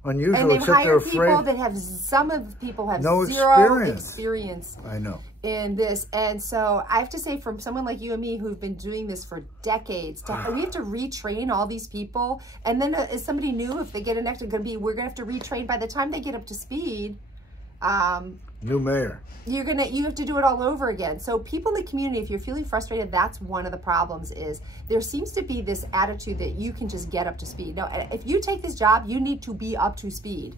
unusual. And they've hired people that have, some of the people have zero experience. I know. In this. And so I have to say, from someone like you and me who've been doing this for decades, we have to retrain all these people. And then as somebody new, if they get elected, we're gonna have to retrain by the time they get up to speed. New mayor. You have to do it all over again. So people in the community, if you're feeling frustrated, that's one of the problems. Is there seems to be this attitude that you can just get up to speed. No, if you take this job, you need to be up to speed.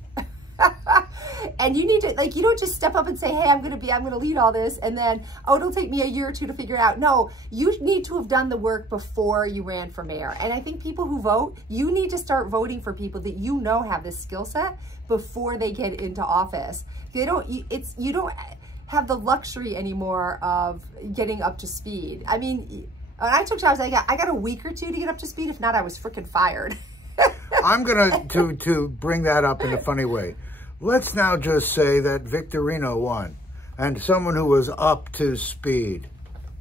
And you need to, like, you don't just step up and say, hey, I'm going to lead all this, and then, oh, it'll take me a year or two to figure it out. No, you need to have done the work before you ran for mayor. And I think people who vote, you need to start voting for people that you know have this skill set before they get into office. You don't have the luxury anymore of getting up to speed. I mean, when I took jobs, I got a week or two to get up to speed. If not, I was freaking fired. I'm going to bring that up in a funny way. Let's now just say that Victorino won, and someone who was up to speed.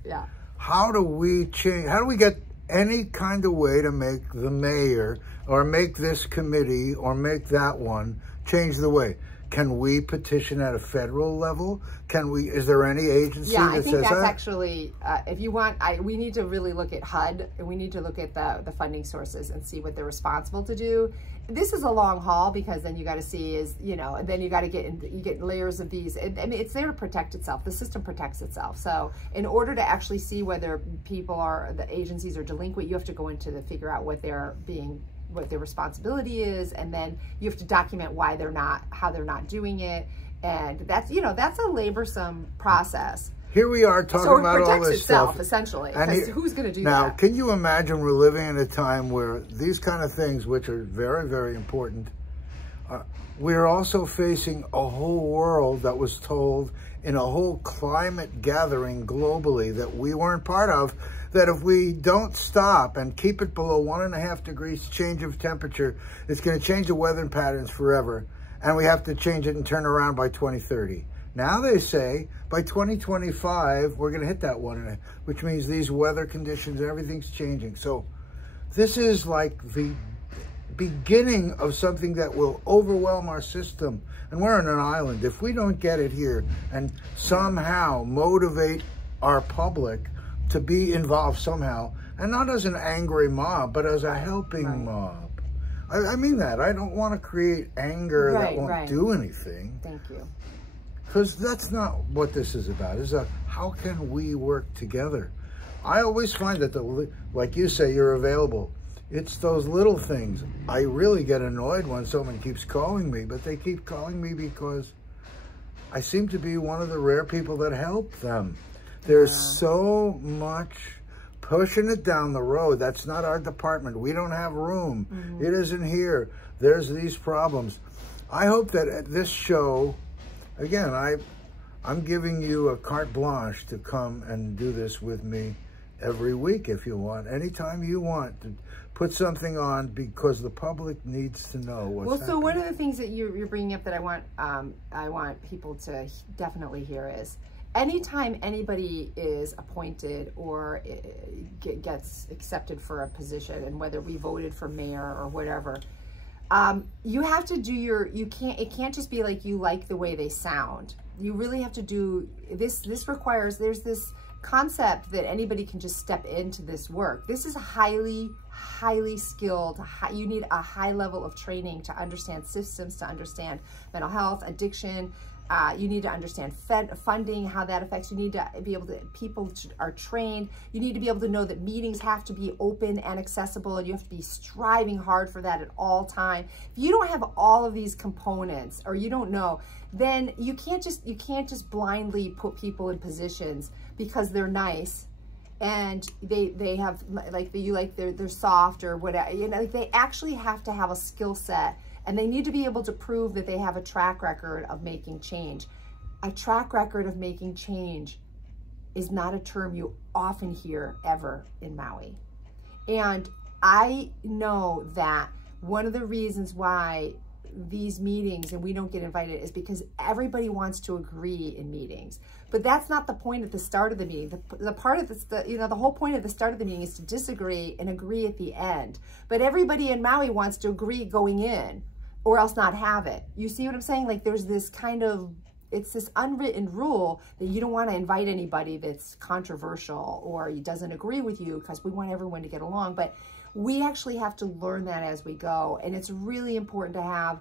Yeah. How do we change? How do we get any kind of way to make the mayor, or make this committee, or make that one change the way? Can we petition at a federal level? Is there any agency that says that? Yeah, I think that's actually, if you want, we need to really look at HUD, and we need to look at the funding sources and see what they're responsible to do. This is a long haul, because then you got to see and then you got to get layers of these. I mean, it's there to protect itself. The system protects itself. So in order to actually see whether the agencies are delinquent, you have to go into figure out what their responsibility is, and then you have to document how they're not doing it. And that's a laborsome process. Here we are talking about all this stuff. Essentially, because who's going to do that? Now, can you imagine we're living in a time where these kind of things, which are very, very important, We're also facing a whole world that was told in a whole climate gathering globally that we weren't part of, that if we don't stop and keep it below 1.5 degrees change of temperature, it's going to change the weather patterns forever. And we have to change it and turn around by 2030. Now they say by 2025, we're going to hit that 1.5, which means these weather conditions, everything's changing. So this is like the beginning of something that will overwhelm our system. And we're on an island. If we don't get it here and somehow motivate our public to be involved somehow, and not as an angry mob, but as a helping mob. I mean that. I don't want to create anger that won't do anything. Thank you. Because that's not what this is about. It's how can we work together? I always find that, like you say, you're available. It's those little things. I really get annoyed when someone keeps calling me, but they keep calling me because I seem to be one of the rare people that help them. There's so much pushing it down the road. That's not our department. We don't have room. It isn't here. There's these problems. I hope that at this show, again, I'm giving you a carte blanche to come and do this with me every week if you want. Anytime you want to put something on, because the public needs to know what's happening. So one of the things that you're bringing up that I want people to definitely hear is, anytime anybody is appointed or gets accepted for a position, and whether we voted for mayor or whatever, you have to do it can't just be like you like the way they sound. You really have to do this. This requires, there's this concept that anybody can just step into this work. This is highly skilled. You need a high level of training to understand systems, to understand mental health, addiction. You need to understand funding, how that affects. You need to be able to, people are trained. You need to be able to know that meetings have to be open and accessible, and you have to be striving hard for that at all time. If you don't have all of these components, or you don't know, then you can't just blindly put people in positions because they're nice and they have they're soft or whatever. You know, they actually have to have a skill set. And they need to be able to prove that they have a track record of making change. A track record of making change is not a term you often hear ever in Maui. And I know that one of the reasons why these meetings and we don't get invited is because everybody wants to agree in meetings. But that's not the point at the start of the meeting. The whole point of the start of the meeting is to disagree and agree at the end. But everybody in Maui wants to agree going in, or else not have it. You see what I'm saying? Like there's this kind of, it's this unwritten rule that you don't want to invite anybody that's controversial or doesn't agree with you, because we want everyone to get along. But we actually have to learn that as we go. And it's really important to have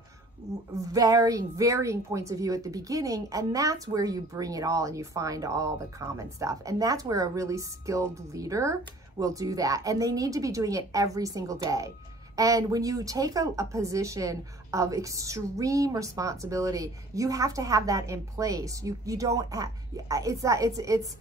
varying points of view at the beginning. And that's where you bring it all and you find all the common stuff. And that's where a really skilled leader will do that. And they need to be doing it every single day. And when you take a position of extreme responsibility, you have to have that in place. You don't have, it's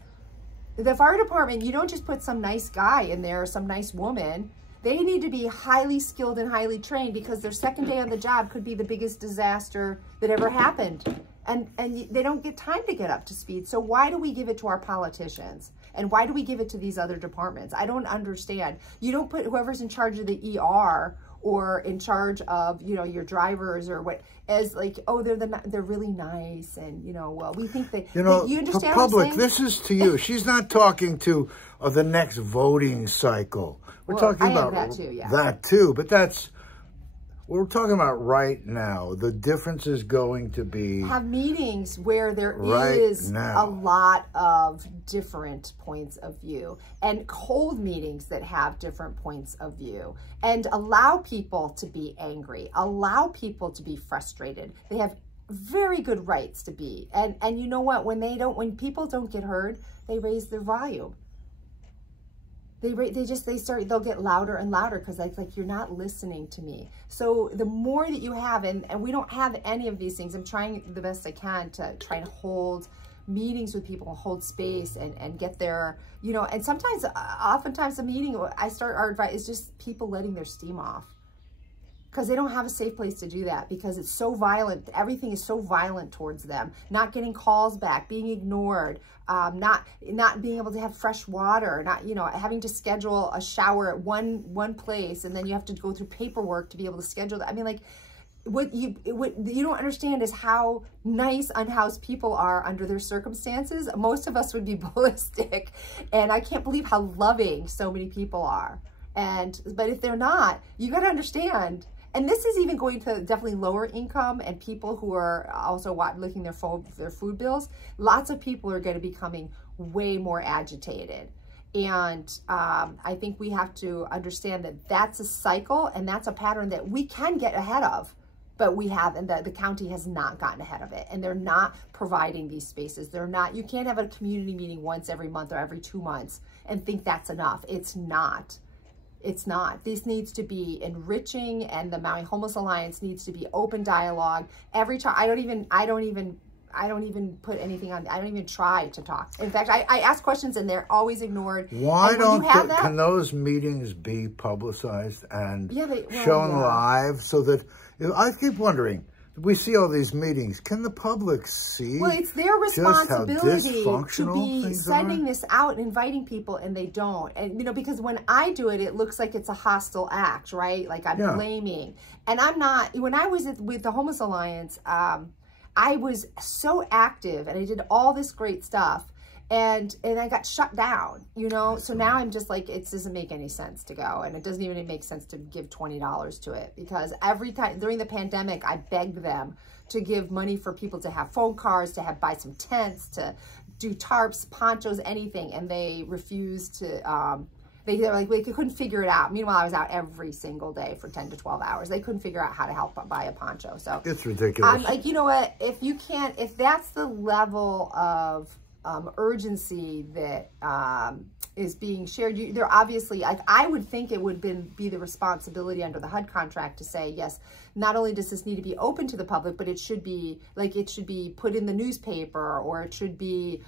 the fire department, you don't just put some nice guy in there, some nice woman. They need to be highly skilled and highly trained, because their second day on the job could be the biggest disaster that ever happened. And they don't get time to get up to speed. So why do we give it to our politicians? And why do we give it to these other departments? I don't understand. You don't put whoever's in charge of the ER or in charge of, you know, your drivers or what, as like, oh, they're really nice, and you know, well, we think they, you know, you understand public, what I'm saying? this is to you. She's not talking to the next voting cycle. We're talking about that too, yeah. That too, but we're talking about right now. The difference is going to be have meetings where there is a lot of different points of view, and cold meetings that have different points of view, and allow people to be angry, allow people to be frustrated. They have very good rights to be. And you know what? When people don't get heard, they raise their volume. They'll get louder and louder, because like you're not listening to me. So the more that you have, and we don't have any of these things. I'm trying the best I can to try and hold meetings with people, hold space, and get their, you know, and oftentimes a meeting, our advice is just people letting their steam off. because they don't have a safe place to do that, because it's so violent. Everything is so violent towards them. Not getting calls back, being ignored, not being able to have fresh water, not, you know, having to schedule a shower at one place, and then you have to go through paperwork to be able to schedule that. I mean, like, what you don't understand is how nice unhoused people are under their circumstances. Most of us would be ballistic, and I can't believe how loving so many people are. But if they're not, you got to understand. And this is even going to definitely lower income and people who are also looking their food bills. Lots of people are going to be becoming way more agitated. And I think we have to understand that that's a cycle, and that's a pattern that we can get ahead of, but we have, and the county has not gotten ahead of it. And they're not providing these spaces. You can't have a community meeting once every month or every 2 months and think that's enough. It's not. It's not. This needs to be enriching, and the Maui Homeless Alliance needs to be open dialogue. Every time, I don't even put anything on. I don't even try to talk. In fact, I ask questions and they're always ignored. Why can those meetings be publicized and shown live, so that, I keep wondering, we see all these meetings. Can the public see? Well, it's their responsibility to be sending this out and inviting people, and they don't. And, you know, because when I do it, it looks like it's a hostile act, right? Like I'm blaming. And I'm not. When I was with the Homeless Alliance, I was so active and I did all this great stuff. And I got shut down, you know? So now I'm just like, it doesn't make any sense to go. And it doesn't even make sense to give $20 to it, because every time during the pandemic, I begged them to give money for people to have phone cars, to buy some tents, to do tarps, ponchos, anything. And they refused to, they couldn't figure it out. Meanwhile, I was out every single day for 10 to 12 hours. They couldn't figure out how to help buy a poncho. So it's ridiculous. I'm like, you know what? If that's the level of urgency that is being shared, they're obviously, like, I would think it would be the responsibility under the HUD contract to say, yes, not only does this need to be open to the public, but it should be put in the newspaper, or it should be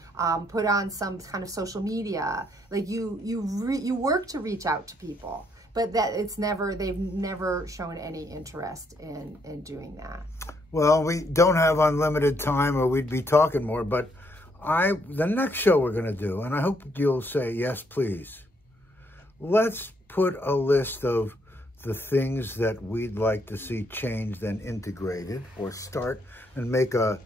put on some kind of social media. Like you work to reach out to people, but they've never shown any interest in doing that. Well, we don't have unlimited time, or we'd be talking more, but the next show we're going to do, and I hope you'll say, yes, please, let's put a list of the things that we'd like to see changed and integrated, or start and make a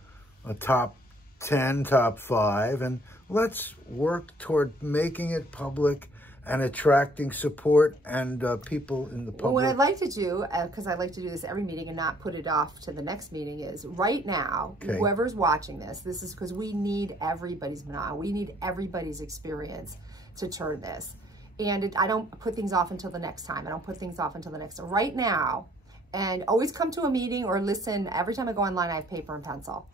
top 10, top 5, and let's work toward making it public and attracting support and people in the public. Well, what I'd like to do, because I like to do this every meeting and not put it off to the next meeting, is right now, whoever's watching this is because we need everybody's mana. We need everybody's experience to turn this. And I don't put things off until the next time. I don't put things off until the next time. Right now, and always come to a meeting or listen. Every time I go online, I have paper and pencil.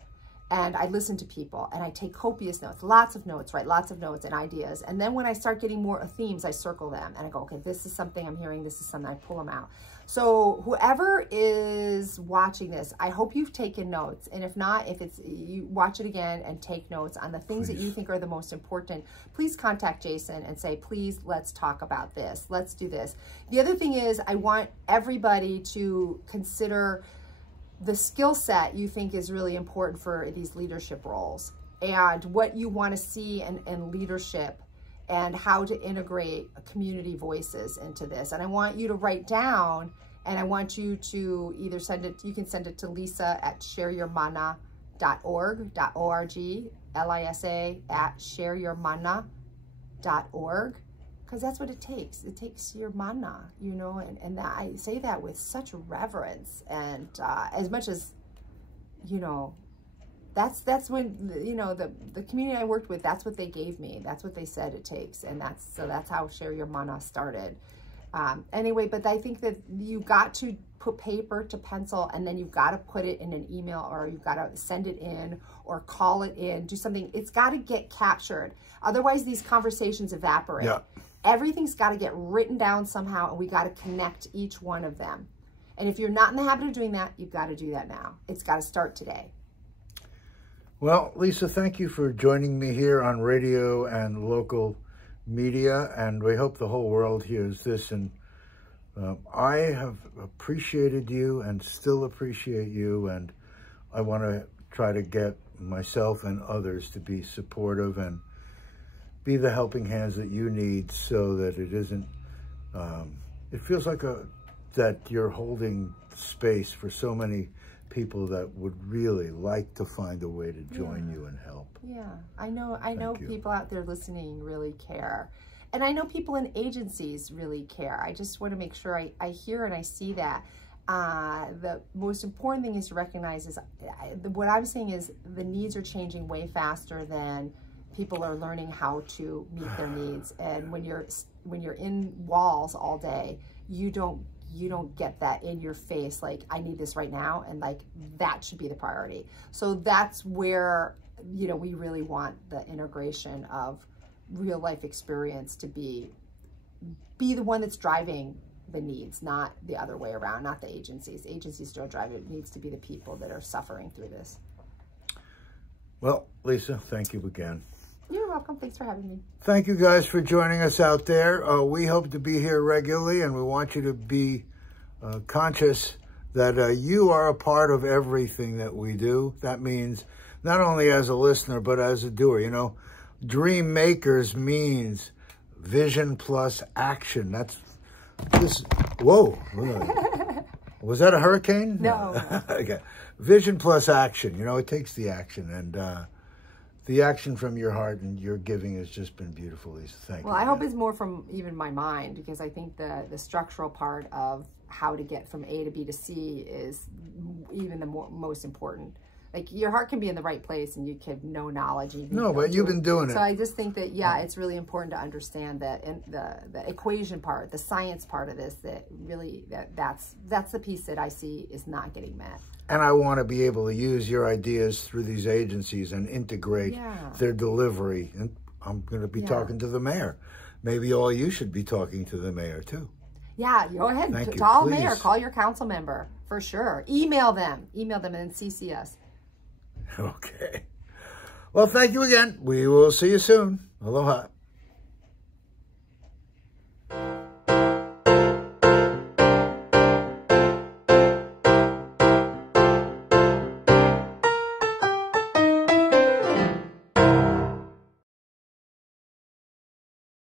And I listen to people, and I take copious notes, lots of notes, right? Lots of notes and ideas. And then when I start getting more themes, I circle them and I go, okay, this is something I'm hearing. This is something, I pull them out. So whoever is watching this, I hope you've taken notes. And if not, you watch it again and take notes on the things that you think are the most important. Please contact Jason and say, please, let's talk about this. Let's do this. The other thing is, I want everybody to consider the skill set you think is really important for these leadership roles, and what you want to see in leadership, and how to integrate community voices into this. And I want you to write down, and I want you to either send it, you can send it to Lisa at shareyourmana.org, Lisa at shareyourmana.org. Because that's what it takes. It takes your mana, you know, and I say that with such reverence, and as much as, you know, that's when, you know, the community I worked with, that's what they gave me. That's what they said it takes, and that's how Share Your Mana started. Anyway, but I think that you got to put paper to pencil, and then you've got to put it in an email, or you've got to send it in, or call it in, do something. It's got to get captured. Otherwise, these conversations evaporate. Yeah. Everything's got to get written down somehow, and we got to connect each one of them. And if you're not in the habit of doing that, you've got to do that now. It's got to start today. Well, Lisa, thank you for joining me here on radio and local media, and we hope the whole world hears this and I have appreciated you and still appreciate you, and I want to try to get myself and others to be supportive and be the helping hands that you need, so that it isn't, it feels like that you're holding space for so many people that would really like to find a way to join you and help. Yeah, I know people out there listening really care. And I know people in agencies really care. I just want to make sure I hear and I see that. The most important thing is to recognize is, what I'm saying is the needs are changing way faster than people are learning how to meet their needs. And when you're in walls all day, you don't get that in your face, like, I need this right now, and like that should be the priority. So that's where, you know, we really want the integration of real life experience to be the one that's driving the needs, not the other way around, not the agencies. Agencies don't drive it. It needs to be the people that are suffering through this. Well, Lisa, thank you again. You're welcome. Thanks for having me. Thank you guys for joining us out there. We hope to be here regularly, and we want you to be conscious that you are a part of everything that we do. That means not only as a listener, but as a doer. You know, Dream Makers means vision plus action. That's this. Whoa. Was that a hurricane? No. Okay. Vision plus action. You know, it takes the action, and the action from your heart and your giving has just been beautiful, Lisa. Thank you. Well, I hope it's more from even my mind, because I think the structural part of how to get from A to B to C is even the most important. Like, your heart can be in the right place and you can know knowledge. No, but you've been doing it. So I just think that, yeah, it's really important to understand that in the equation part, the science part of this, that really, that's the piece that I see is not getting met. And I want to be able to use your ideas through these agencies and integrate their delivery. And I'm going to be talking to the mayor. Maybe all you should be talking to the mayor too. Yeah, go ahead. Thank you. Call Please. mayor, call your council member, for sure. Email them and then CC us. Okay. Well, thank you again. We will see you soon. Aloha.